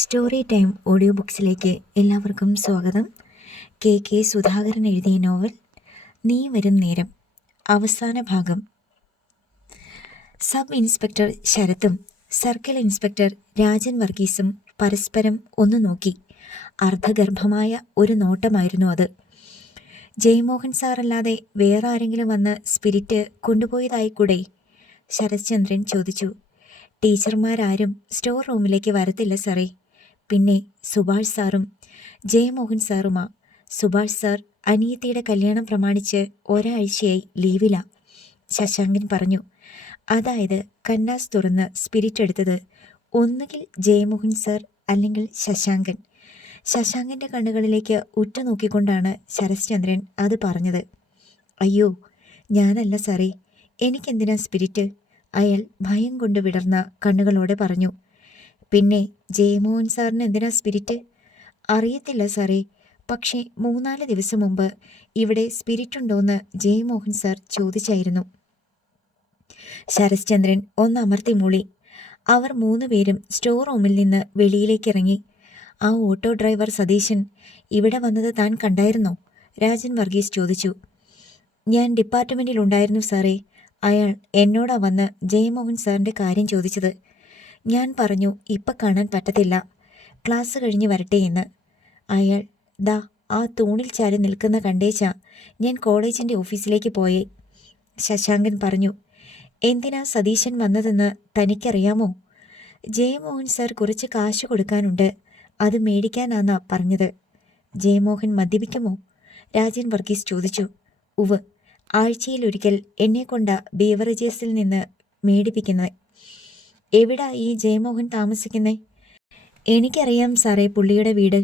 Story time audio ബുക്സിലേക്ക് എല്ലാവർക്കും സ്വാഗതം. K Sudhakaran എഴുതിയ നോവൽ നീ വരും നേരം, അവസാന ഭാഗം. സബ് ഇൻസ്പെക്ടർ ശരത്തും സർക്കിൾ ഇൻസ്പെക്ടർ രാജൻ വർഗീസും പരസ്പരം ഒന്ന് നോക്കി. അർദ്ധഗർഭമായ ഒരു നോട്ടമായിരുന്നു അത്. ജയമോഹൻ സാറല്ലാതെ വേറെ ആരെങ്കിലും വന്ന് സ്പിരിറ്റ് കൊണ്ടുപോയതായിക്കൂടെ? ശരത്ചന്ദ്രൻ ചോദിച്ചു. ടീച്ചർമാരാരും സ്റ്റോർ റൂമിലേക്ക് വരത്തില്ല സാറേ. പിന്നെ സുഭാഷ് സാറും ജയമോഹൻ സാറുമാ. സുഭാഷ് സാർ അനിയത്തിയുടെ കല്യാണം പ്രമാണിച്ച് ഒരാഴ്ചയായി ലീവിലാ, ശശാങ്കൻ പറഞ്ഞു. അതായത് കന്നാസ് തുറന്ന് സ്പിരിറ്റ് എടുത്തത് ഒന്നുകിൽ ജയമോഹൻ സാർ അല്ലെങ്കിൽ ശശാങ്കൻ. ശശാങ്കൻ്റെ കണ്ണുകളിലേക്ക് ഉറ്റുനോക്കിക്കൊണ്ടാണ് ശരത്ചന്ദ്രൻ അത് പറഞ്ഞത്. അയ്യോ, ഞാനല്ല സാറേ, എനിക്കെന്തിനാ സ്പിരിറ്റ്? അയാൾ ഭയം കൊണ്ട് വിടർന്ന കണ്ണുകളോടെ പറഞ്ഞു. പിന്നെ ജയമോഹൻ സാറിന് എന്തിനാ സ്പിരിറ്റ്? അറിയത്തില്ല സാറേ, പക്ഷേ 3-4 ദിവസം മുമ്പ് ഇവിടെ സ്പിരിറ്റ് ഉണ്ടോയെന്ന് ജയമോഹൻ സാർ ചോദിച്ചായിരുന്നു. ശരത്ചന്ദ്രൻ ഒന്നമർത്തി മൂളി. അവർ 3 പേരും സ്റ്റോർ റൂമിൽ നിന്ന് വെളിയിലേക്കിറങ്ങി. ആ ഓട്ടോ ഡ്രൈവർ സതീശൻ ഇവിടെ വന്നത് താൻ കണ്ടായിരുന്നോ? രാജൻ വർഗീസ് ചോദിച്ചു. ഞാൻ ഡിപ്പാർട്ട്മെൻറ്റിലുണ്ടായിരുന്നു സാറേ. അയാൾ എന്നോടാ വന്ന് ജയമോഹൻ സാറിൻ്റെ കാര്യം ചോദിച്ചത്. ഞാൻ പറഞ്ഞു ഇപ്പം കാണാൻ പറ്റത്തില്ല, ക്ലാസ് കഴിഞ്ഞ് വരട്ടെ എന്ന്. അയാൾ ദാ ആ തൂണിൽ ചാരി നിൽക്കുന്ന കണ്ടേച്ചാ ഞാൻ കോളേജിൻ്റെ ഓഫീസിലേക്ക് പോയേ, ശശാങ്കൻ പറഞ്ഞു. എന്തിനാ സതീശൻ വന്നതെന്ന് തനിക്കറിയാമോ? ജയമോഹൻ സാർ കുറച്ച് കാശ് കൊടുക്കാനുണ്ട്, അത് മേടിക്കാനാന്നാ പറഞ്ഞത്. ജയമോഹൻ മദ്യപിക്കുമോ? രാജൻ വർഗീസ് ചോദിച്ചു. ഉവ്, ആഴ്ചയിലൊരിക്കൽ എന്നെക്കൊണ്ട ബീവറേജസിൽ നിന്ന് മേടിപ്പിക്കുന്നത്. എവിടാ ഈ ജയമോഹൻ താമസിക്കുന്നേ? എനിക്കറിയാം സാറേ പുള്ളിയുടെ വീട്,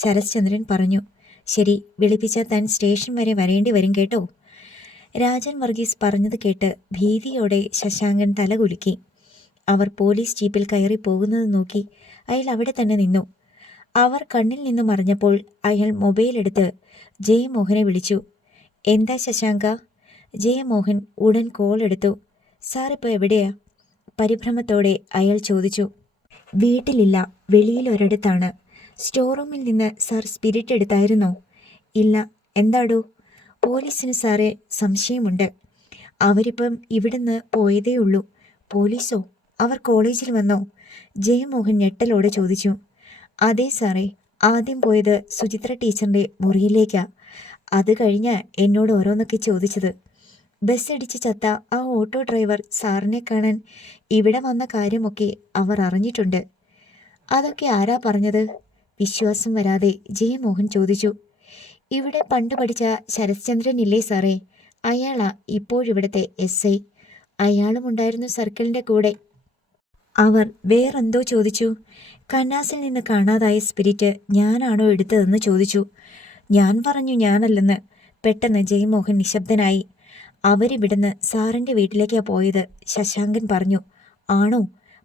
ശരത്ചന്ദ്രൻ പറഞ്ഞു. ശരി, വിളിപ്പിച്ചാൽ താൻ സ്റ്റേഷൻ വരെ വരേണ്ടി വരും കേട്ടോ. രാജൻ വർഗീസ് പറഞ്ഞത് കേട്ട് ഭീതിയോടെ ശശാങ്കൻ തലകുലുക്കി. അവർ പോലീസ് ജീപ്പിൽ കയറി പോകുന്നത് നോക്കി അയാൾ അവിടെ തന്നെ നിന്നു. അവർ കണ്ണിൽ നിന്ന് മറിഞ്ഞപ്പോൾ അയാൾ മൊബൈലെടുത്ത് ജയമോഹനെ വിളിച്ചു. എന്താ ശശാങ്ക? ജയമോഹൻ ഉടൻ കോൾ എടുത്തു. സാറിപ്പോൾ എവിടെയാ? പരിഭ്രമത്തോടെ അയാൾ ചോദിച്ചു. വീട്ടിലില്ല, വെളിയിലൊരിടത്താണ്. സ്റ്റോർ റൂമിൽ നിന്ന് സാർ സ്പിരിറ്റ് എടുത്തായിരുന്നോ? ഇല്ല. എന്താടോ? പോലീസിന് സാറേ സംശയമുണ്ട്. അവരിപ്പം ഇവിടുന്ന് പോയതേ ഉള്ളൂ. പോലീസോ? അവർ കോളേജിൽ വന്നോ? ജയമോഹൻ ഞെട്ടലോടെ ചോദിച്ചു. അതെ സാറേ, ആദ്യം പോയത് സുചിത്ര ടീച്ചറിൻ്റെ മുറിയിലേക്കാ. അത് കഴിഞ്ഞ് എന്നോട് ഓരോന്നൊക്കെ ചോദിച്ചത്. ബസ് ഇടിച്ച് ചത്ത ആ ഓട്ടോ ഡ്രൈവർ സാറിനെ കാണാൻ ഇവിടെ വന്ന കാര്യമൊക്കെ അവർ അറിഞ്ഞിട്ടുണ്ട്. അതൊക്കെ ആരാ പറഞ്ഞത്? വിശ്വാസം വരാതെ ജയമോഹൻ ചോദിച്ചു. ഇവിടെ പണ്ട് പഠിച്ച ശരത്ചന്ദ്രൻ ഇല്ലേ സാറേ, അയാളാ ഇപ്പോഴിവിടുത്തെ SI. അയാളും ഉണ്ടായിരുന്നു സർക്കിളിൻ്റെ കൂടെ. അവർ വേറെന്തോ ചോദിച്ചു. കന്നാസിൽ നിന്ന് കാണാതായ സ്പിരിറ്റ് ഞാനാണോ എടുത്തതെന്ന് ചോദിച്ചു. ഞാൻ പറഞ്ഞു ഞാനല്ലെന്ന്. പെട്ടെന്ന് ജയമോഹൻ നിശബ്ദനായി. അവരിവിടുന്ന് സാറിൻ്റെ വീട്ടിലേക്കാണ് പോയത്, ശശാങ്കൻ പറഞ്ഞു. ആണോ?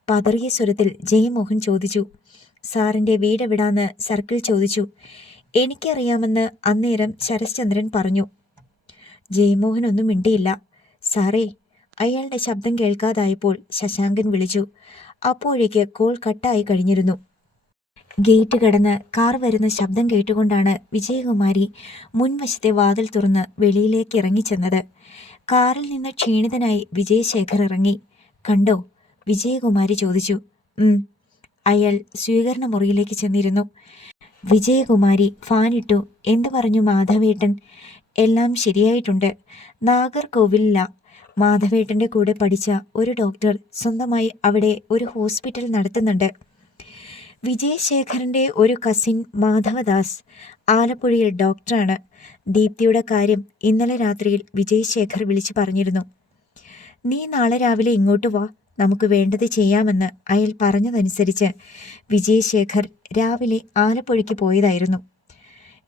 പതറിയ സ്വരത്തിൽ ജയമോഹൻ ചോദിച്ചു. സാറിൻ്റെ വീടെവിടാന്ന് സർക്കിൾ ചോദിച്ചു. എനിക്കറിയാമെന്ന് അന്നേരം ശരത്ചന്ദ്രൻ പറഞ്ഞു. ജയമോഹൻ ഒന്നും മിണ്ടിയില്ല. സാറേ, അയാളുടെ ശബ്ദം കേൾക്കാതായപ്പോൾ ശശാങ്കൻ വിളിച്ചു. അപ്പോഴേക്ക് കോൾ കട്ടായി കഴിഞ്ഞിരുന്നു. ഗേറ്റ് കടന്ന് കാർ വരുന്ന ശബ്ദം കേട്ടുകൊണ്ടാണ് വിജയകുമാരി മുൻവശത്തെ വാതിൽ തുറന്ന് വെളിയിലേക്ക് ഇറങ്ങിച്ചെന്നത്. കാറിൽ നിന്ന് ക്ഷീണിതനായി വിജയശേഖർ ഇറങ്ങി. കണ്ടോ? വിജയകുമാരി ചോദിച്ചു. അയാൾ സ്വീകരണ മുറിയിലേക്ക് ചെന്നിരുന്നു. വിജയകുമാരി ഫാനിട്ടു. എന്തു പറഞ്ഞു മാധവേട്ടൻ? എല്ലാം ശരിയായിട്ടുണ്ട്. നാഗർകോവിലില്ല. മാധവേട്ടൻ്റെ കൂടെ പഠിച്ച ഒരു ഡോക്ടർ സ്വന്തമായി അവിടെ ഒരു ഹോസ്പിറ്റൽ നടത്തുന്നുണ്ട്. വിജയശേഖറിൻ്റെ ഒരു കസിൻ മാധവദാസ് ആലപ്പുഴയിൽ ഡോക്ടറാണ്. ദീപ്തിയുടെ കാര്യം ഇന്നലെ രാത്രിയിൽ വിജയശേഖർ വിളിച്ചു പറഞ്ഞിരുന്നു. നീ നാളെ രാവിലെ ഇങ്ങോട്ട് വാ, നമുക്ക് വേണ്ടത് ചെയ്യാമെന്ന് അയാൾ പറഞ്ഞതനുസരിച്ച് വിജയശേഖർ രാവിലെ ആലപ്പുഴയ്ക്ക് പോയതായിരുന്നു.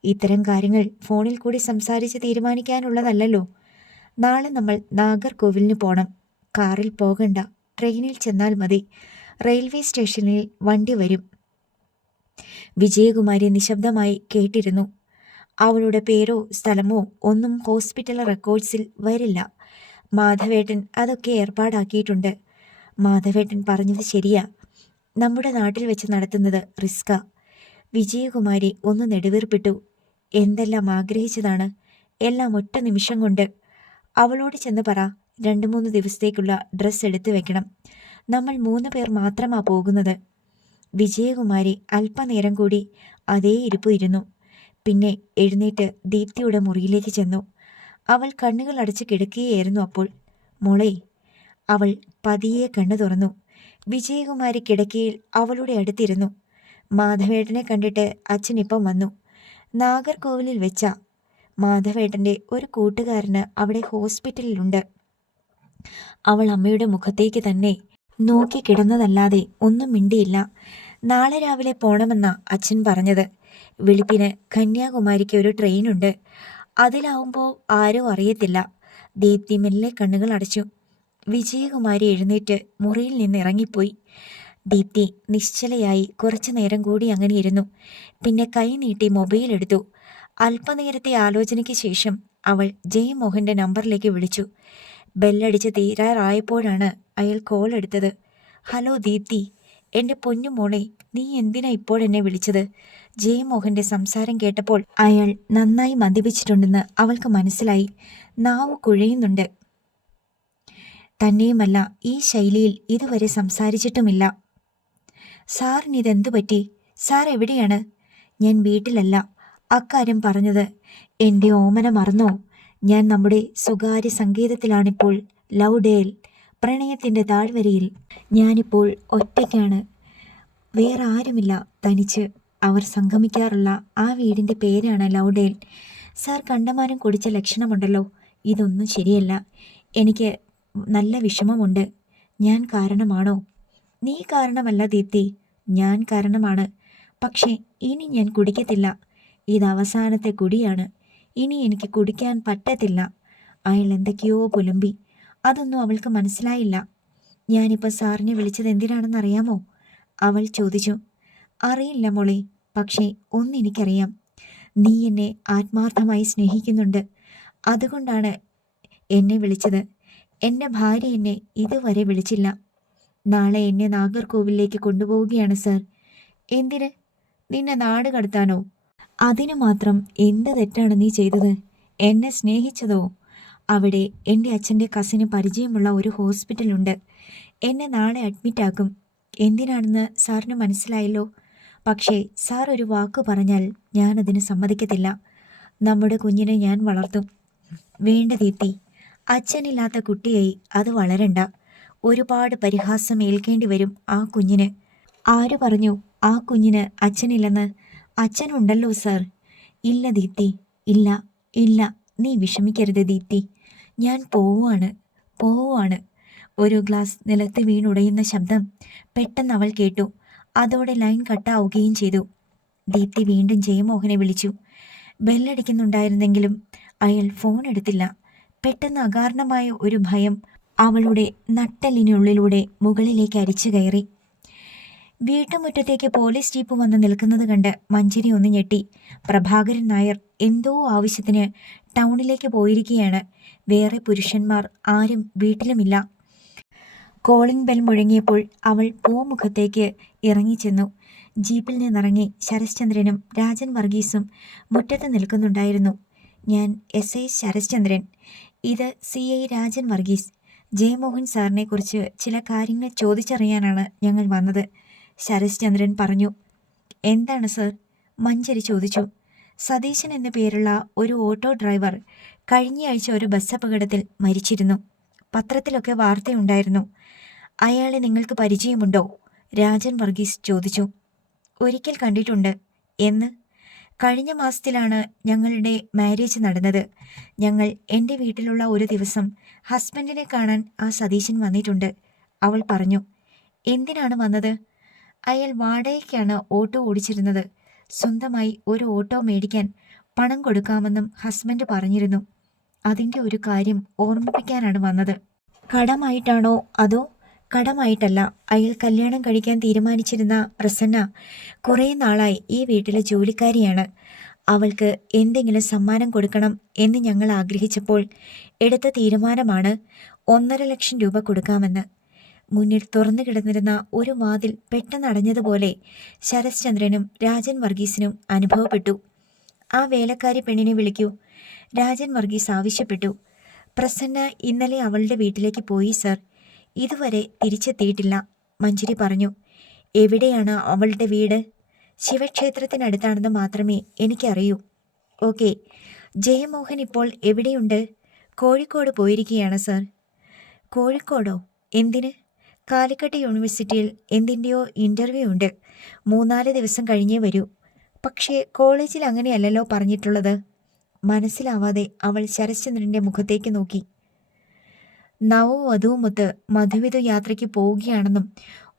ഇത്തരം കാര്യങ്ങൾ ഫോണിൽ കൂടി സംസാരിച്ച് തീരുമാനിക്കാനുള്ളതല്ലല്ലോ. നാളെ നമ്മൾ നാഗർകോവിലിന് പോകണം. കാറിൽ പോകണ്ട, ട്രെയിനിൽ ചെന്നാൽ മതി. റെയിൽവേ സ്റ്റേഷനിൽ വണ്ടി വരും. വിജയകുമാരി നിശബ്ദമായി കേട്ടിരുന്നു. അവളുടെ പേരോ സ്ഥലമോ ഒന്നും ഹോസ്പിറ്റൽ റെക്കോർഡ്സിൽ വരില്ല. മാധവേട്ടൻ അതൊക്കെ ഏർപ്പാടാക്കിയിട്ടുണ്ട്. മാധവേട്ടൻ പറഞ്ഞത് ശരിയാ. നമ്മുടെ നാട്ടിൽ വെച്ച് നടത്തുന്നത് റിസ്കാ. വിജയകുമാരി ഒന്ന് നെടുവീർപ്പിട്ടു. എന്തെല്ലാം ആഗ്രഹിച്ചതാണ്, എല്ലാം ഒറ്റ നിമിഷം കൊണ്ട്. അവളോട് ചെന്ന് പറ, 2-3 ദിവസത്തേക്കുള്ള ഡ്രസ്സ് എടുത്തു വെക്കണം. നമ്മൾ 3 പേർ മാത്രമാ പോകുന്നത്. വിജയകുമാരി അല്പനേരം കൂടി അതേ ഇരിപ്പ് ഇരുന്നു. പിന്നെ എഴുന്നേറ്റ് ദീപ്തിയുടെ മുറിയിലേക്ക് ചെന്നു. അവൾ കണ്ണുകൾ അടച്ച് കിടക്കുകയായിരുന്നു അപ്പോൾ. മോളെ. അവൾ പതിയെ കണ്ണു തുറന്നു. വിജയകുമാരി കിടക്കയിൽ അവളുടെ അടുത്തിരുന്നു. മാധവേട്ടനെ കണ്ടിട്ട് അച്ഛനിപ്പം വന്നു. നാഗർകോവിലിൽ വെച്ച. മാധവേട്ടൻ്റെ ഒരു കൂട്ടുകാരന് അവിടെ ഹോസ്പിറ്റലിലുണ്ട്. അവൾ അമ്മയുടെ മുഖത്തേക്ക് തന്നെ നോക്കി കിടന്നതല്ലാതെ ഒന്നും മിണ്ടിയില്ല. നാളെ രാവിലെ പോണമെന്നാ അച്ഛൻ പറഞ്ഞത്. വെളുപ്പിന് കന്യാകുമാരിക്ക് ഒരു ട്രെയിനുണ്ട്. അതിലാവുമ്പോൾ ആരോ അറിയത്തില്ല. ദീപ്തി മെല്ലെ കണ്ണുകൾ അടച്ചു. വിജയകുമാരി എഴുന്നേറ്റ് മുറിയിൽ നിന്ന് ഇറങ്ങിപ്പോയി. ദീപ്തി നിശ്ചലയായി കുറച്ചു നേരം കൂടി അങ്ങനെ ഇരുന്നു. പിന്നെ കൈ നീട്ടി മൊബൈൽ എടുത്തു. അല്പനേരത്തെ ആലോചനയ്ക്ക് ശേഷം അവൾ ജയമോഹന്റെ നമ്പറിലേക്ക് വിളിച്ചു. ബെല്ലടിച്ച് തീരാറായപ്പോഴാണ് അയാൾ കോൾ എടുത്തത്. ഹലോ ദീപ്തി, എൻ്റെ പൊന്നു മോളെ, നീ എന്തിനാ ഇപ്പോഴെന്നെ വിളിച്ചത്? ജയമോഹന്റെ സംസാരം കേട്ടപ്പോൾ അയാൾ നന്നായി മദ്യപിച്ചിട്ടുണ്ടെന്ന് അവൾക്ക് മനസ്സിലായി. നാവ് കുഴയുന്നുണ്ട്. തന്നെയുമല്ല, ഈ ശൈലിയിൽ ഇതുവരെ സംസാരിച്ചിട്ടുമില്ല. സാറിന് ഇതെന്തു പറ്റി? സാർ എവിടെയാണ്? ഞാൻ വീട്ടിലല്ല. അക്കാര്യം പറഞ്ഞത് എൻ്റെ ഓമന മറന്നോ? ഞാൻ നമ്മുടെ സ്വകാര്യ സംഗീതത്തിലാണിപ്പോൾ. ലൗഡേൽ, പ്രണയത്തിൻ്റെ താഴ്വരയിൽ. ഞാനിപ്പോൾ ഒറ്റയ്ക്കാണ്. വേറെ ആരുമില്ല, തനിച്ച്. അവർ സംഗമിക്കാറുള്ള ആ വീടിൻ്റെ പേരാണ് ലൗഡേൽ. സാർ കണ്ടമാനം കുടിച്ച ലക്ഷണമുണ്ടല്ലോ. ഇതൊന്നും ശരിയല്ല. എനിക്ക് നല്ല വിഷമമുണ്ട്. ഞാൻ കാരണമാണോ? നീ കാരണമല്ല ദീപ്തി, ഞാൻ കാരണമാണ്. പക്ഷേ ഇനി ഞാൻ കുടിക്കത്തില്ല. ഇത് അവസാനത്തെ കുടിയാണ്. ഇനി എനിക്ക് കുടിക്കാൻ പറ്റത്തില്ല. അയാൾ എന്തൊക്കെയോ പുലമ്പി. അതൊന്നും അവൾക്ക് മനസ്സിലായില്ല. ഞാനിപ്പോൾ സാറിനെ വിളിച്ചത് എന്തിനാണെന്നറിയാമോ? അവൾ ചോദിച്ചു. അറിയില്ല മോളെ, പക്ഷേ ഒന്നെനിക്കറിയാം. നീ എന്നെ ആത്മാർത്ഥമായി സ്നേഹിക്കുന്നുണ്ട്. അതുകൊണ്ടാണ് എന്നെ വിളിച്ചത്. എൻ്റെ ഭാര്യ എന്നെ ഇതുവരെ വിളിച്ചില്ല. നാളെ എന്നെ നാഗർകോവിലേക്ക് കൊണ്ടുപോവുകയാണ് സാർ. എന്തിന്? നിന്നെ നാട് കടത്താനോ? അതിനു മാത്രം എന്ത് തെറ്റാണ് നീ ചെയ്തത്? എന്നെ സ്നേഹിച്ചതോ? അവിടെ എൻ്റെ അച്ഛൻ്റെ കസിന് പരിചയമുള്ള ഒരു ഹോസ്പിറ്റലുണ്ട്. എന്നെ നാളെ അഡ്മിറ്റാക്കും. എന്തിനാണെന്ന് സാറിന് മനസ്സിലായല്ലോ. പക്ഷേ സാർ ഒരു വാക്ക് പറഞ്ഞാൽ ഞാനതിന് സമ്മതിക്കത്തില്ല. നമ്മുടെ കുഞ്ഞിനെ ഞാൻ വളർത്തും. വേണ്ട ദീപ്തി, അച്ഛനില്ലാത്ത കുട്ടിയായി അത് വളരണ്ട. ഒരുപാട് പരിഹാസം ഏൽക്കേണ്ടി വരും ആ കുഞ്ഞിന്. ആര് പറഞ്ഞു ആ കുഞ്ഞിന് അച്ഛനില്ലെന്ന്? അച്ഛനുണ്ടല്ലോ സാർ. ഇല്ല ദീപ്തി, ഇല്ല ഇല്ല. നീ വിഷമിക്കരുത് ദീപ്തി. ഞാൻ പോവുകയാണ്. ഒരു ഗ്ലാസ് നിലത്ത് വീണുടയുന്ന ശബ്ദം പെട്ടെന്ന് അവൾ കേട്ടു. അതോടെ ലൈൻ കട്ടാവുകയും ചെയ്തു. ദീപ്തി വീണ്ടും ജയമോഹനെ വിളിച്ചു. ബെല്ലടിക്കുന്നുണ്ടായിരുന്നെങ്കിലും അയാൾ ഫോൺ എടുത്തില്ല. പെട്ടെന്ന് അകാരണമായ ഒരു ഭയം അവളുടെ നട്ടെല്ലിനുള്ളിലൂടെ മുകളിലേക്ക് അരിച്ചു കയറി. വീട്ടുമുറ്റത്തേക്ക് പോലീസ് ജീപ്പ് വന്ന് നിൽക്കുന്നത് കണ്ട് മഞ്ജരി ഒന്ന് ഞെട്ടി. പ്രഭാകരൻ നായർ എന്തോ ആവശ്യത്തിന് ടൗണിലേക്ക് പോയിരിക്കുകയാണ്. വേറെ പുരുഷന്മാർ ആരും വീട്ടിലുമില്ല. കോളിംഗ് ബെൽ മുഴങ്ങിയപ്പോൾ അവൾ പൂമുഖത്തേക്ക് ഇറങ്ങിച്ചെന്നു. ജീപ്പിൽ നിന്നിറങ്ങി ശരശ്ചന്ദ്രനും രാജൻ വർഗീസും മുറ്റത്ത് നിൽക്കുന്നുണ്ടായിരുന്നു. ഞാൻ SI ശരശ്ചന്ദ്രൻ, ഇത് CI രാജൻ വർഗീസ്. ജയമോഹൻ സാറിനെ കുറിച്ച് ചില കാര്യങ്ങൾ ചോദിച്ചറിയാനാണ് ഞങ്ങൾ വന്നത്, ശരശ്ചന്ദ്രൻ പറഞ്ഞു. എന്താണ് സർ? മഞ്ജരി ചോദിച്ചു. സതീശൻ എന്ന പേരുള്ള ഒരു ഓട്ടോ ഡ്രൈവർ കഴിഞ്ഞയാഴ്ച ഒരു ബസ് അപകടത്തിൽ മരിച്ചിരുന്നു. പത്രത്തിലൊക്കെ വാർത്തയുണ്ടായിരുന്നു. അയാളെ നിങ്ങൾക്ക് പരിചയമുണ്ടോ? രാജൻ വർഗീസ് ചോദിച്ചു. ഒരിക്കൽ കണ്ടിട്ടുണ്ട്. എന്ന്? കഴിഞ്ഞ മാസത്തിലാണ് ഞങ്ങളുടെ മാരേജ് നടന്നത്. ഞങ്ങൾ എൻ്റെ വീട്ടിലുള്ള ഒരു ദിവസം ഹസ്ബൻഡിനെ കാണാൻ ആ സതീശൻ വന്നിട്ടുണ്ട്, അവൾ പറഞ്ഞു. എന്തിനാണ് വന്നത്? അയാൾ വാടകയ്ക്കാണ് ഓട്ടോ ഓടിച്ചിരുന്നത്. സ്വന്തമായി ഒരു ഓട്ടോ മേടിക്കാൻ പണം കൊടുക്കാമെന്നും ഹസ്ബൻഡ് പറഞ്ഞിരുന്നു. അതിൻ്റെ ഒരു കാര്യം ഓർമ്മിപ്പിക്കാനാണ് വന്നത്. കടമായിട്ടാണോ അതോ? കടമായിട്ടല്ല. അയാൾ കല്യാണം കഴിക്കാൻ തീരുമാനിച്ചിരുന്ന പ്രസന്ന കുറേ നാളായി ഈ വീട്ടിലെ ജോലിക്കാരിയാണ്. അവൾക്ക് എന്തെങ്കിലും സമ്മാനം കൊടുക്കണം എന്ന് ഞങ്ങൾ ആഗ്രഹിച്ചപ്പോൾ എടുത്ത തീരുമാനമാണ് 1.5 ലക്ഷം രൂപ കൊടുക്കാമെന്ന്. മുന്നിൽ തുറന്നു കിടന്നിരുന്ന ഒരു വാതിൽ പെട്ടെന്നടഞ്ഞതുപോലെ ശരത്ചന്ദ്രനും രാജൻ വർഗീസിനും അനുഭവപ്പെട്ടു. ആ വേലക്കാരി പെണ്ണിനെ വിളിക്കൂ, രാജൻ വർഗീസ് ആവശ്യപ്പെട്ടു. പ്രസന്ന ഇന്നലെ അവളുടെ വീട്ടിലേക്ക് പോയി സർ, ഇതുവരെ തിരിച്ചെത്തിയിട്ടില്ല, മഞ്ജരി പറഞ്ഞു. എവിടെയാണ് അവളുടെ വീട്? ശിവക്ഷേത്രത്തിനടുത്താണെന്ന് മാത്രമേ എനിക്കറിയൂ. ഓക്കെ, ജയമോഹൻ ഇപ്പോൾ എവിടെയുണ്ട്? കോഴിക്കോട് പോയിരിക്കുകയാണ് സർ. കോഴിക്കോടോ? എന്തിന്? കാലിക്കട്ട് യൂണിവേഴ്സിറ്റിയിൽ എന്തിൻ്റെയോ ഇൻ്റർവ്യൂ ഉണ്ട്. 3-4 ദിവസം കഴിഞ്ഞേ വരൂ. പക്ഷേ കോളേജിൽ അങ്ങനെയല്ലല്ലോ പറഞ്ഞിട്ടുള്ളത്. മനസ്സിലാവാതെ അവൾ ശരത്ചന്ദ്രൻ്റെ മുഖത്തേക്ക് നോക്കി. നവവധുവുമൊത്ത് മധുവിധു യാത്രയ്ക്ക് പോവുകയാണെന്നും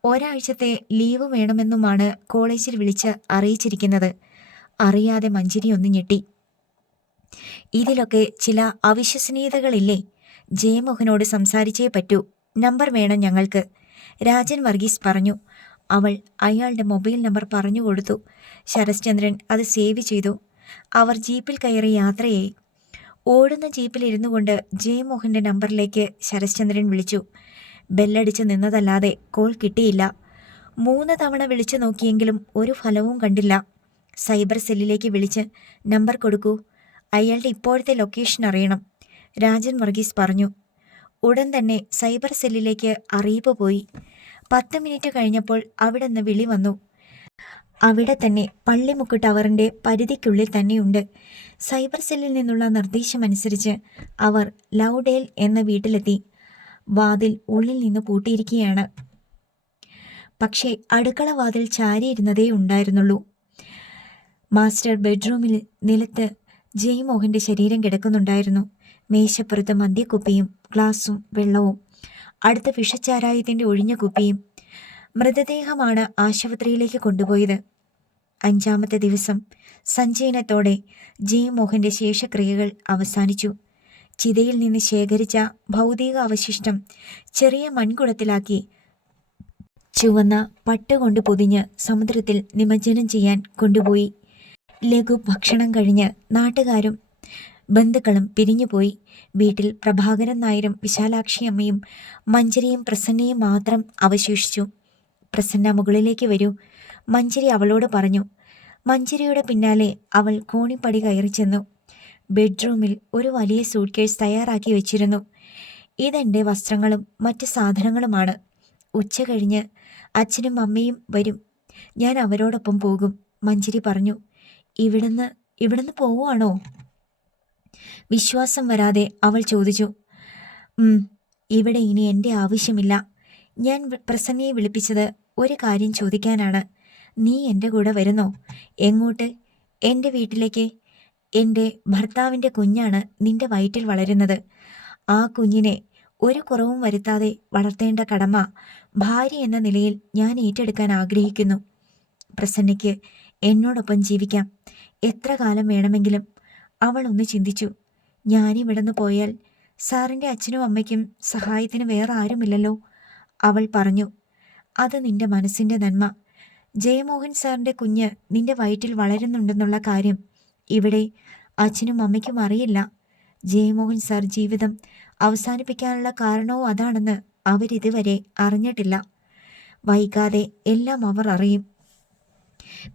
ഒരാഴ്ചത്തെ ലീവ് വേണമെന്നുമാണ് കോളേജിൽ വിളിച്ച് അറിയിച്ചിരിക്കുന്നത്. അറിയാതെ മഞ്ജരി ഒന്ന് ഞെട്ടി. ഇതിലൊക്കെ ചില അവിശ്വസനീയതകളില്ലേ? ജയമോഹനോട് സംസാരിച്ചേ പറ്റൂ. നമ്പർ വേണം ഞങ്ങൾക്ക്, രാജൻ വർഗീസ് പറഞ്ഞു. അവൾ അയാളുടെ മൊബൈൽ നമ്പർ പറഞ്ഞു കൊടുത്തു. ശരത്ചന്ദ്രൻ അത് സേവ് ചെയ്തു. അവർ ജീപ്പിൽ കയറി യാത്രയായി. ഓടുന്ന ജീപ്പിൽ ഇരുന്നു കൊണ്ട് ജയമോഹൻ്റെ നമ്പറിലേക്ക് ശരത്ചന്ദ്രൻ വിളിച്ചു. ബെല്ലടിച്ച് നിന്നതല്ലാതെ കോൾ കിട്ടിയില്ല. 3 തവണ വിളിച്ചു നോക്കിയെങ്കിലും ഒരു ഫലവും കണ്ടില്ല. സൈബർ സെല്ലിലേക്ക് വിളിച്ച് നമ്പർ കൊടുക്കൂ, അയാളുടെ ഇപ്പോഴത്തെ ലൊക്കേഷൻ അറിയണം, രാജൻ വർഗീസ് പറഞ്ഞു. ഉടൻ തന്നെ സൈബർ സെല്ലിലേക്ക് അറിയിപ്പ് പോയി. 10 മിനിറ്റ് കഴിഞ്ഞപ്പോൾ അവിടെ നിന്ന് വിളി വന്നു. അവിടെ തന്നെ പള്ളിമുക്ക് ടവറിൻ്റെ പരിധിക്കുള്ളിൽ തന്നെയുണ്ട്. സൈബർ സെല്ലിൽ നിന്നുള്ള നിർദ്ദേശമനുസരിച്ച് അവർ ലൗഡേൽ എന്ന വീട്ടിലെത്തി. വാതിൽ ഉള്ളിൽ നിന്ന് പൂട്ടിയിരിക്കുകയാണ്. പക്ഷേ അടുക്കള വാതിൽ ചാരിയിരുന്നതേ ഉണ്ടായിരുന്നുള്ളൂ. മാസ്റ്റർ ബെഡ്റൂമിൽ നിലത്ത് ജയമോഹൻ്റെ ശരീരം കിടക്കുന്നുണ്ടായിരുന്നു. മേശപ്പുറത്ത് മദ്യക്കുപ്പിയും ഗ്ലാസും വെള്ളവും, അടുത്ത വിഷച്ചാരായത്തിൻ്റെ ഒഴിഞ്ഞ കുപ്പിയും. മൃതദേഹമാണ് ആശുപത്രിയിലേക്ക് കൊണ്ടുപോയത്. 5-ാമത്തെ ദിവസം സഞ്ചയനത്തോടെ ജയമോഹൻ്റെ ശേഷക്രിയകൾ അവസാനിച്ചു. ചിതയിൽ നിന്ന് ശേഖരിച്ച ഭൗതിക അവശിഷ്ടം ചെറിയ മൺകുടത്തിലാക്കി ചുവന്ന പട്ടുകൊണ്ട് പൊതിഞ്ഞ് സമുദ്രത്തിൽ നിമജ്ജനം ചെയ്യാൻ കൊണ്ടുപോയി. ലഘു ഭക്ഷണം കഴിഞ്ഞ് നാട്ടുകാരും ബന്ധുക്കളും പിരിഞ്ഞുപോയി. വീട്ടിൽ പ്രഭാകരൻ നായരും വിശാലാക്ഷിയമ്മയും മഞ്ജരിയും പ്രസന്നയും മാത്രം അവശേഷിച്ചു. പ്രസന്ന മുകളിലേക്ക് വരൂ, മഞ്ജരി അവളോട് പറഞ്ഞു. മഞ്ജരിയുടെ പിന്നാലെ അവൾ കോണിപ്പടി കയറി ചെന്നു. ബെഡ്റൂമിൽ ഒരു വലിയ സൂട്ട്കേസ് തയ്യാറാക്കി വെച്ചിരുന്നു. ഇതെൻ്റെ വസ്ത്രങ്ങളും മറ്റ് സാധനങ്ങളുമാണ്. ഉച്ച കഴിഞ്ഞ് അച്ഛനും അമ്മയും വരും, ഞാൻ അവരോടൊപ്പം പോകും, മഞ്ജരി പറഞ്ഞു. ഇവിടുന്ന് പോവുകയാണോ? വിശ്വാസം വരാതെ അവൾ ചോദിച്ചു. ഇവിടെ ഇനി എൻ്റെ ആവശ്യമില്ല. ഞാൻ പ്രസന്നയെ വിളിപ്പിച്ചത് ഒരു കാര്യം ചോദിക്കാനാണ്. നീ എൻ്റെ കൂടെ വരുന്നോ? എങ്ങോട്ട്? എൻ്റെ വീട്ടിലേക്ക്. എൻ്റെ ഭർത്താവിൻ്റെ കുഞ്ഞാണ് നിന്റെ വയറ്റിൽ വളരുന്നത്. ആ കുഞ്ഞിനെ ഒരു കുറവും വരുത്താതെ വളർത്തേണ്ട കടമ ഭാര്യ എന്ന നിലയിൽ ഞാൻ ഏറ്റെടുക്കാൻ ആഗ്രഹിക്കുന്നു. പ്രസന്നയ്ക്ക് എന്നോടൊപ്പം ജീവിക്കാം, എത്ര കാലം വേണമെങ്കിലും. അവൾ ഒന്ന് ചിന്തിച്ചു. ഞാനിവിടുന്ന് പോയാൽ സാറിൻ്റെ അച്ഛനും അമ്മയ്ക്കും സഹായത്തിന് വേറെ ആരുമില്ലല്ലോ, അവൾ പറഞ്ഞു. അത് നിന്റെ മനസ്സിൻ്റെ നന്മ. ജയമോഹൻ സാറിൻ്റെ കുഞ്ഞ് നിന്റെ വയറ്റിൽ വളരുന്നുണ്ടെന്നുള്ള കാര്യം ഇവിടെ അച്ഛനും അമ്മയ്ക്കും അറിയില്ല. ജയമോഹൻ സാർ ജീവിതം അവസാനിപ്പിക്കാനുള്ള കാരണവും അതാണെന്ന് അവരിതുവരെ അറിഞ്ഞിട്ടില്ല. വൈകാതെ എല്ലാം അവർ അറിയും.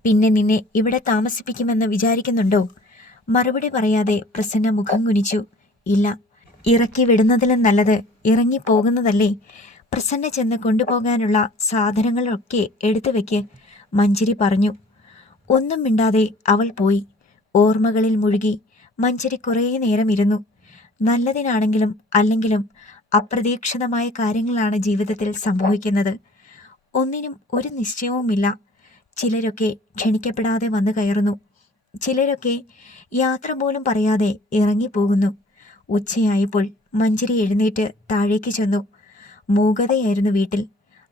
പിന്നെ നിന്നെ ഇവിടെ താമസിപ്പിക്കുമെന്ന് വിചാരിക്കുന്നുണ്ടോ? മറുപടി പറയാതെ പ്രസന്ന മുഖം കുനിച്ചു. ഇല്ല, ഇറക്കി വിടുന്നതിലും നല്ലത് ഇറങ്ങിപ്പോകുന്നതല്ലേ. പ്രസന്ന ചെന്ന് കൊണ്ടുപോകാനുള്ള സാധനങ്ങളൊക്കെ എടുത്തു വെക്ക്, മഞ്ജരി പറഞ്ഞു. ഒന്നും മിണ്ടാതെ അവൾ പോയി. ഓർമ്മകളിൽ മുഴുകി മഞ്ജരി കുറേ നേരം ഇരുന്നു. നല്ലതിനാണെങ്കിലും അല്ലെങ്കിലും അപ്രതീക്ഷിതമായ കാര്യങ്ങളാണ് ജീവിതത്തിൽ സംഭവിക്കുന്നത്. ഒന്നിനും ഒരു നിശ്ചയവുമില്ല. ചിലരൊക്കെ ക്ഷണിക്കപ്പെടാതെ വന്നു കയറുന്നു, ചിലരൊക്കെ യാത്ര പോലും പറയാതെ ഇറങ്ങിപ്പോകുന്നു. ഉച്ചയായപ്പോൾ മഞ്ജരി എഴുന്നേറ്റ് താഴേക്ക് ചെന്നു. മൂകതയായിരുന്നു വീട്ടിൽ.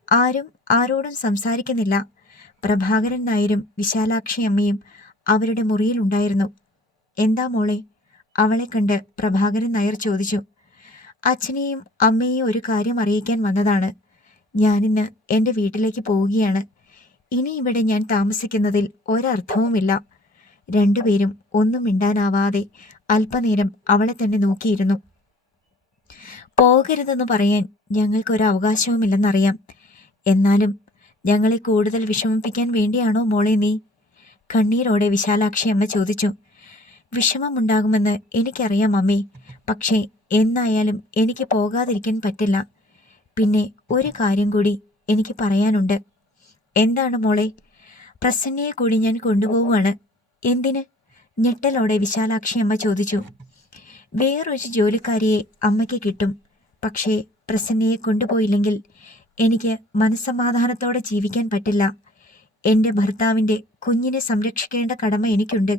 ആരും ആരോടും സംസാരിക്കുന്നില്ല. പ്രഭാകരൻ നായരും വിശാലാക്ഷി അമ്മയും അവരുടെ മുറിയിലുണ്ടായിരുന്നു. എന്താ മോളെ? അവളെ കണ്ട് പ്രഭാകരൻ നായർ ചോദിച്ചു. അച്ഛനെയും അമ്മയെയും ഒരു കാര്യം അറിയിക്കാൻ വന്നതാണ്. ഞാനിന്ന് എൻ്റെ വീട്ടിലേക്ക് പോവുകയാണ്. ഇനി ഇവിടെ ഞാൻ താമസിക്കുന്നതിൽ ഒരർത്ഥവുമില്ല. രണ്ടുപേരും ഒന്നും മിണ്ടാനാവാതെ അല്പനേരം അവളെ തന്നെ നോക്കിയിരുന്നു. പോകരുതെന്ന് പറയാൻ ഞങ്ങൾക്കൊരു അവകാശവുമില്ലെന്നറിയാം. എന്നാലും ഞങ്ങളെ കൂടുതൽ വിഷമിപ്പിക്കാൻ വേണ്ടിയാണോ മോളെ നീ? കണ്ണീരോടെ വിശാലാക്ഷി അമ്മ ചോദിച്ചു. വിഷമമുണ്ടാകുമെന്ന് എനിക്കറിയാം അമ്മേ. പക്ഷേ എന്നായാലും എനിക്ക് പോകാതിരിക്കാൻ പറ്റില്ല. പിന്നെ ഒരു കാര്യം കൂടി എനിക്ക് പറയാനുണ്ട്. എന്താണ് മോളെ? പ്രസന്നയെ കൂടി ഞാൻ കൊണ്ടുപോവുകയാണ്. എന്തിന്? ഞെട്ടലോടെ വിശാലാക്ഷി അമ്മ ചോദിച്ചു. വേറൊരു ജോലിക്കാരിയെ അമ്മയ്ക്ക് കിട്ടും. പക്ഷേ പ്രസന്നയെ കൊണ്ടുപോയില്ലെങ്കിൽ എനിക്ക് മനസ്സമാധാനത്തോടെ ജീവിക്കാൻ പറ്റില്ല. എൻ്റെ ഭർത്താവിൻ്റെ കുഞ്ഞിനെ സംരക്ഷിക്കേണ്ട കടമ എനിക്കുണ്ട്.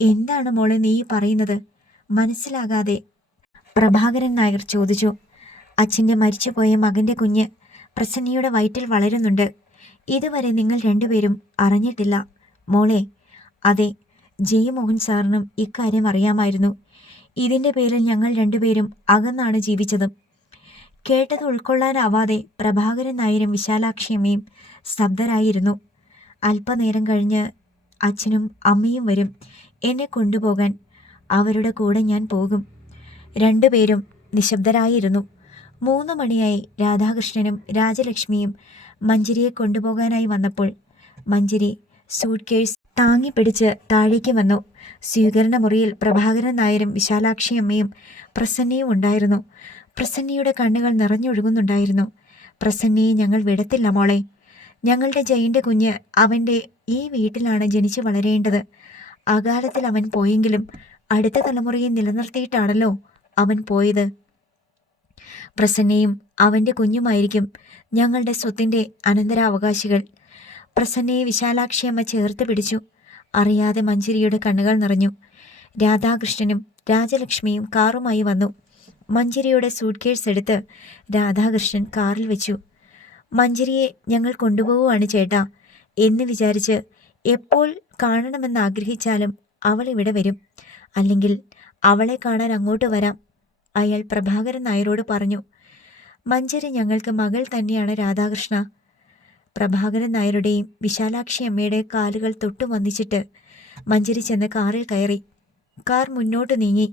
എന്താണ് മോളെ നീ പറയുന്നത്? മനസ്സിലാകാതെ പ്രഭാകരൻ നായർ ചോദിച്ചു. അച്ഛൻ്റെ മരിച്ചുപോയ മകൻ്റെ കുഞ്ഞ് പ്രസന്നയുടെ വയറ്റിൽ വളരുന്നുണ്ട്. ഇതുവരെ നിങ്ങൾ രണ്ടുപേരും അറിഞ്ഞിട്ടില്ല മോളെ. അതെ, ജയമോഹൻ സാറിനും ഇക്കാര്യം അറിയാമായിരുന്നു. ഇതിൻ്റെ പേരിൽ ഞങ്ങൾ രണ്ടുപേരും അകന്നാണ് ജീവിച്ചത്. കേട്ടത് ഉൾക്കൊള്ളാനാവാതെ പ്രഭാകരൻ നായരും വിശാലാക്ഷിയമ്മയും സ്തബ്ധരായിരുന്നു. അല്പനേരം കഴിഞ്ഞ് അച്ഛനും അമ്മയും വരും എന്നെ കൊണ്ടുപോകാൻ. അവരുടെ കൂടെ ഞാൻ പോകും. രണ്ടുപേരും നിശബ്ദരായിരുന്നു. 3 മണിയായി. രാധാകൃഷ്ണനും രാജലക്ഷ്മിയും മഞ്ജരിയെ കൊണ്ടുപോകാനായി വന്നപ്പോൾ മഞ്ജരി സൂട്ട് കേസ് താങ്ങിപ്പിടിച്ച് താഴേക്ക് വന്നു. സ്വീകരണ മുറിയിൽ പ്രഭാകരൻ നായരും വിശാലാക്ഷിയമ്മയും പ്രസന്നയും ഉണ്ടായിരുന്നു. പ്രസന്നയുടെ കണ്ണുകൾ നിറഞ്ഞൊഴുകുന്നുണ്ടായിരുന്നു. പ്രസന്നയെ ഞങ്ങൾ വിടത്തില്ല മോളെ. ഞങ്ങളുടെ ജയിൻ്റെ കുഞ്ഞ് അവൻ്റെ ഈ വീട്ടിലാണ് ജനിച്ചു വളരേണ്ടത്. അകാലത്തിൽ അവൻ പോയെങ്കിലും അടുത്ത തലമുറയെ നിലനിർത്തിയിട്ടാണല്ലോ അവൻ പോയത്. പ്രസന്നയും അവൻ്റെ കുഞ്ഞുമായിരിക്കും ഞങ്ങളുടെ സ്വത്തിൻ്റെ അനന്തരാവകാശികൾ. പ്രസന്നയെ വിശാലാക്ഷിയമ്മ ചേർത്ത് പിടിച്ചു. അറിയാതെ മഞ്ജരിയുടെ കണ്ണുകൾ നിറഞ്ഞു. രാധാകൃഷ്ണനും രാജലക്ഷ്മിയും കാറുമായി വന്നു. മഞ്ജരിയുടെ സൂട്ട് കേസ് എടുത്ത് രാധാകൃഷ്ണൻ കാറിൽ വെച്ചു. മഞ്ജരിയെ ഞങ്ങൾ കൊണ്ടുപോവുകയാണ് ചേട്ടാ എന്ന് വിചാരിച്ച് എപ്പോൾ കാണണമെന്ന് ആഗ്രഹിച്ചാലും അവൾ ഇവിടെ വരും. അല്ലെങ്കിൽ അവളെ കാണാൻ അങ്ങോട്ട് വരാം, അയാൾ പ്രഭാകരൻ നായരോട് പറഞ്ഞു. മഞ്ജരി ഞങ്ങൾക്ക് മകൾ തന്നെയാണ് രാധാകൃഷ്ണ. പ്രഭാകരൻ നായരുടെയും വിശാലാക്ഷി അമ്മയുടെ കാലുകൾ തൊട്ടു വന്നിച്ചിട്ട് മഞ്ജരി ചെന്ന് കാറിൽ കയറി. കാർ മുന്നോട്ട് നീങ്ങി.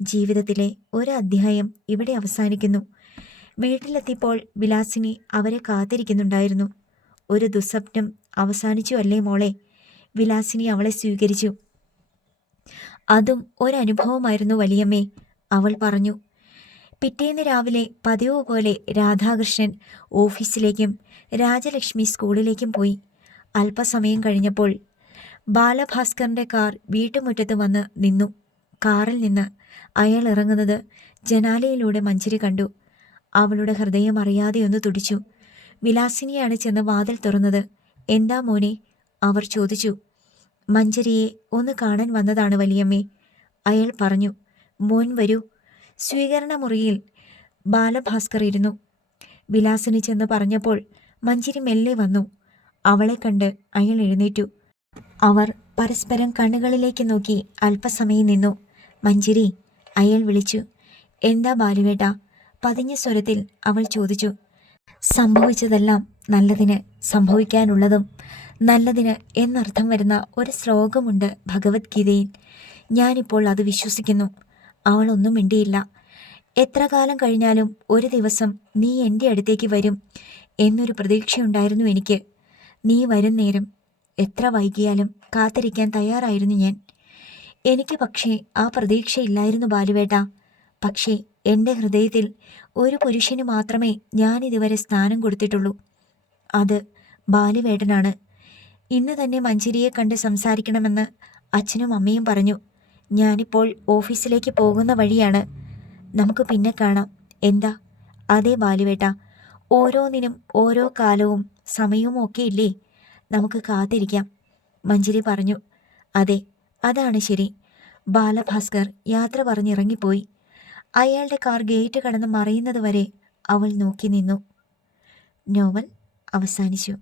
ജീവിതത്തിലെ ഒരു അധ്യായം ഇവിടെ അവസാനിക്കുന്നു. വീട്ടിലെത്തിയപ്പോൾ വിലാസിനി അവരെ കാത്തിരിക്കുന്നുണ്ടായിരുന്നു. ഒരു ദുസ്വപ്നം അവസാനിച്ചു അല്ലേ മോളെ? വിലാസിനി അവളെ സ്വീകരിച്ചു. അതും ഒരനുഭവമായിരുന്നു വലിയമ്മേ, അവൾ പറഞ്ഞു. പിറ്റേന്ന് രാവിലെ പതിവ് പോലെ രാധാകൃഷ്ണൻ ഓഫീസിലേക്കും രാജലക്ഷ്മി സ്കൂളിലേക്കും പോയി. അല്പസമയം കഴിഞ്ഞപ്പോൾ ബാലഭാസ്കറിൻ്റെ കാർ വീട്ടുമുറ്റത്ത് വന്ന് നിന്നു. കാറിൽ നിന്ന് അയാൾ ഇറങ്ങുന്നത് ജനാലയിലൂടെ മഞ്ജരി കണ്ടു. അവളുടെ ഹൃദയം അറിയാതെയൊന്ന് തുടിച്ചു. വിലാസിനിയാണ് ചെന്ന് വാതിൽ തുറന്നത്. എന്താ മോനെ? അവർ ചോദിച്ചു. മഞ്ജരിയെ ഒന്ന് കാണാൻ വന്നതാണ് വലിയമ്മേ, അയാൾ പറഞ്ഞു. മോൻ വരൂ. സ്വീകരണ മുറിയിൽ ബാലഭാസ്കർ ഇരുന്നു. വിലാസിനി ചെന്ന് പറഞ്ഞപ്പോൾ മഞ്ജരി മെല്ലെ വന്നു. അവളെ കണ്ട് അയാൾ എഴുന്നേറ്റു. അവർ പരസ്പരം കണ്ണുകളിലേക്ക് നോക്കി അല്പസമയം നിന്നു. മഞ്ജരി, അയാൾ വിളിച്ചു. എന്താ ബാലുവേട്ടാ? പതിഞ്ഞ സ്വരത്തിൽ അവൾ ചോദിച്ചു. സംഭവിച്ചതെല്ലാം നല്ലതിന് സംഭവിക്കാനുള്ളതും നല്ലതിന് എന്നർത്ഥം വരുന്ന ഒരു ശ്ലോകമുണ്ട് ഭഗവത്ഗീതയിൽ. ഞാനിപ്പോൾ അത് വിശ്വസിക്കുന്നു. അവളൊന്നും മിണ്ടിയില്ല. എത്ര കാലം കഴിഞ്ഞാലും ഒരു ദിവസം നീ എൻ്റെ അടുത്തേക്ക് വരും എന്നൊരു പ്രതീക്ഷയുണ്ടായിരുന്നു എനിക്ക്. നീ വരും നേരം എത്ര വൈകിയാലും കാത്തിരിക്കാൻ തയ്യാറായിരുന്നു ഞാൻ. എനിക്ക് പക്ഷേ ആ പ്രതീക്ഷയില്ലായിരുന്നു ബാലുവേട്ട. പക്ഷേ എൻ്റെ ഹൃദയത്തിൽ ഒരു പുരുഷന് മാത്രമേ ഞാനിതുവരെ സ്ഥാനം കൊടുത്തിട്ടുള്ളൂ. അത് ബാലുവേട്ടനാണ്. ഇന്ന് തന്നെ മഞ്ജരിയെ കണ്ട് സംസാരിക്കണമെന്ന് അച്ഛനും അമ്മയും പറഞ്ഞു. ഞാനിപ്പോൾ ഓഫീസിലേക്ക് പോകുന്ന വഴിയാണ്. നമുക്ക് പിന്നെ കാണാം. എന്താ? അതെ ബാലുവേട്ട, ഓരോന്നിനും ഓരോ കാലവും സമയവും ഒക്കെ ഇല്ലേ? നമുക്ക് കാത്തിരിക്കാം, മഞ്ജരി പറഞ്ഞു. അതെ, അതാണ് ശരി. ബാലഭാസ്കർ യാത്ര പറഞ്ഞിറങ്ങിപ്പോയി. അയാളുടെ കാർ ഗേറ്റ് കടന്ന് മറയുന്നത് വരെ അവൾ നോക്കി നിന്നു. നോവൽ അവസാനിച്ചു.